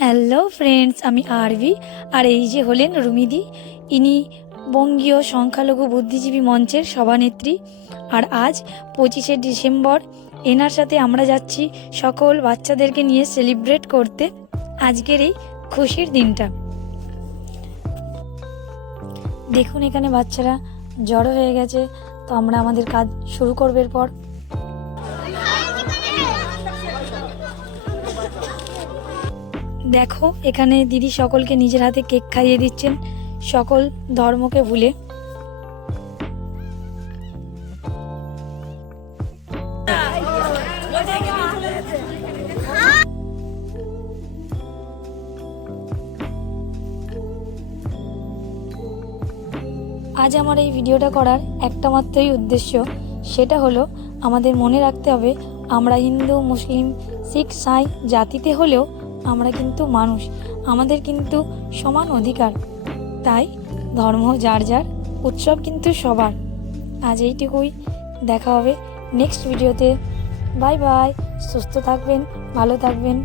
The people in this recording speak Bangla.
হ্যালো ফ্রেন্ডস, আমি আরভি। আর এই যে হলেন রুমিদি, ইনি বঙ্গীয় সংখ্যালঘু বুদ্ধিজীবী মঞ্চের সভানেত্রী। আর আজ 25শে ডিসেম্বর এনার সাথে আমরা যাচ্ছি সকল বাচ্চাদেরকে নিয়ে সেলিব্রেট করতে আজকের এই খুশির দিনটা। দেখুন এখানে বাচ্চারা জড়ো হয়ে গেছে, তো আমরা আমাদের কাজ শুরু করব এরপর। দেখো এখানে দিদি সকলকে নিজের হাতে কেক খাইয়ে দিচ্ছেন, সকল ধর্মকে ভুলে। আজ আমার এই ভিডিওটা করার একটা মাত্রই উদ্দেশ্য, সেটা হলো আমাদের মনে রাখতে হবে আমরা হিন্দু, মুসলিম, শিখ, সাঁই জাতিতে হলেও আমরা কিন্তু মানুষ, আমাদের কিন্তু সমান অধিকার। তাই ধর্ম যার যার, উৎসব কিন্তু সবার। আজ এইটুকুই, দেখা হবে নেক্সট ভিডিওতে। বাই বাই, সুস্থ থাকবেন, ভালো থাকবেন।